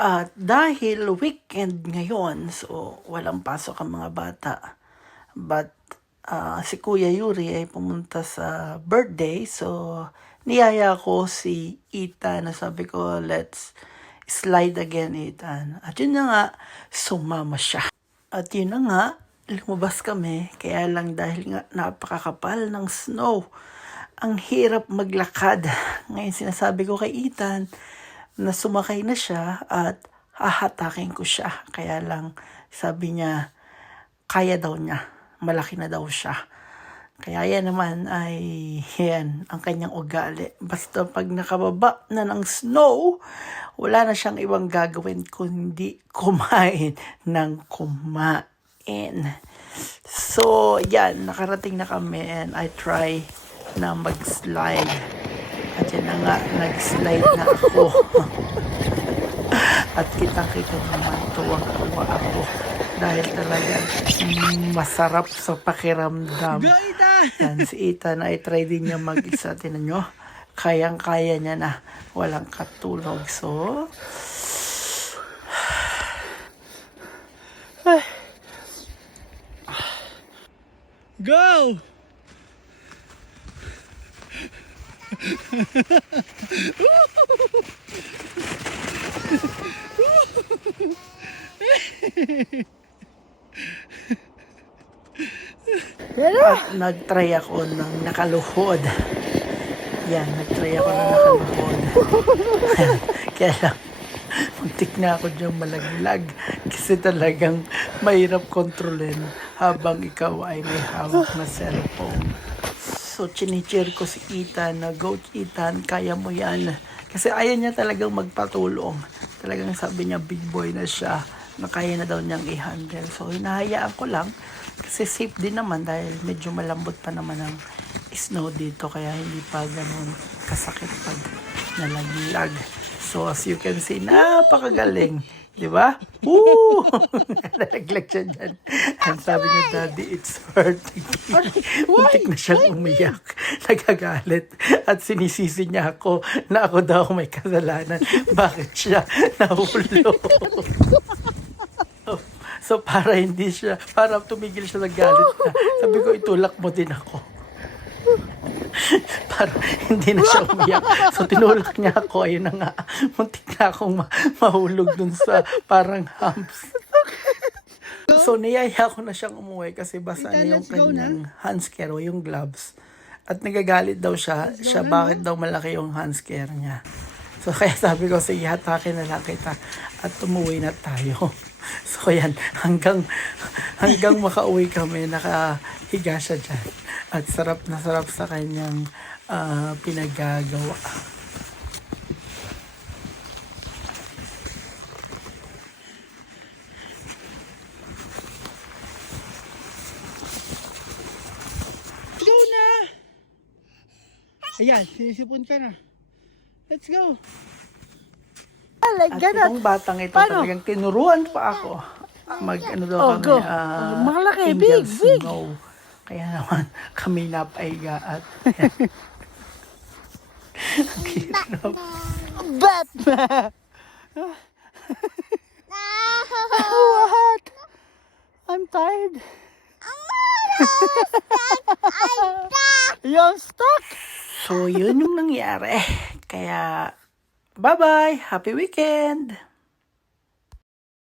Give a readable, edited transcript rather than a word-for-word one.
At dahil weekend ngayon, so walang pasok ang mga bata. But si Kuya Yuri ay pumunta sa birthday. So niyaya ko si Ethan na sabi ko, let's slide again, Ethan. At yun na nga, sumama siya. At yun na nga, lumabas kami. Kaya lang dahil nga napakakapal ng snow, ang hirap maglakad. Ngayon sinasabi ko kay Ethan na sumakay na siya at hahatakin ko siya. Kaya lang sabi niya, kaya daw niya. Malaki na daw siya. Kaya yan naman ay yan ang kanyang ugali. Basta pag nakababa na ng snow, wala na siyang ibang gagawin kundi kumain ng kumain. So yan, nakarating na kami and I try na mag-slide. At yan na nga, nag-slide na ako. At kitang-kita naman, tuwang-tuwa ako. Dahil talaga masarap sa pakiramdam. Yan, si Ethan ay try din niya mag-isa. Tinan nyo, kayang-kaya niya na. Walang katulog. So, go! at nag-try ako ng nakaluhod. Yan, nag-try ako ng nakaluhod. Kaya lang, muntik na ako dyan malaglag. Kasi talagang mahirap kontrolin habang ikaw ay may hawak na cellphone. So, chinicheer ko si Ethan na, go Ethan, kaya mo yan. Kasi ayaw niya talagang magpatulong. Talagang sabi niya, big boy na siya, na kaya na daw niyang i-handle. So, hinahayaan ko lang. Kasi safe din naman dahil medyo malambot pa naman ang snow dito. Kaya hindi pa ganun kasakit pag nalaglag. So, as you can see, napakagaling. Di ba? Woo! Nalaglag siya dyan. Ang sabi niya, Daddy, it's hurting. Muntik na siyang umiyak. Nagagalit. At sinisisi niya ako na ako daw may kasalanan. Bakit siya nahulog? So, para hindi siya, para tumigil siya ng galit na, sabi ko, itulak mo din ako. Para hindi na siya umiyak. So, tinulak niya ako. Ayun na nga, muntik na akong mahulog dun sa parang humps. So, niyaya ko na siyang umuwi kasi basa na yung kanyang handscare o yung gloves. At nagagalit daw siya, bakit daw malaki yung handscare niya. So, kaya sabi ko, sige, hatakin na lang kita at umuwi na tayo. So, yan, hanggang makauwi kami, nakahiga siya dyan. At sarap na sarap sa kanyang pinagagawa. Go na! Ayan, sinisipon ka na. Let's go! At itong batang ito, talagang tinuruan pa ako. Ano daw kami, malaki, angel big. snow. Kaya naman, kami napaiga at ang hirap. Batman! What? I'm tired. You're stuck. So, yun yung nangyari. Kaya, bye-bye! Happy weekend!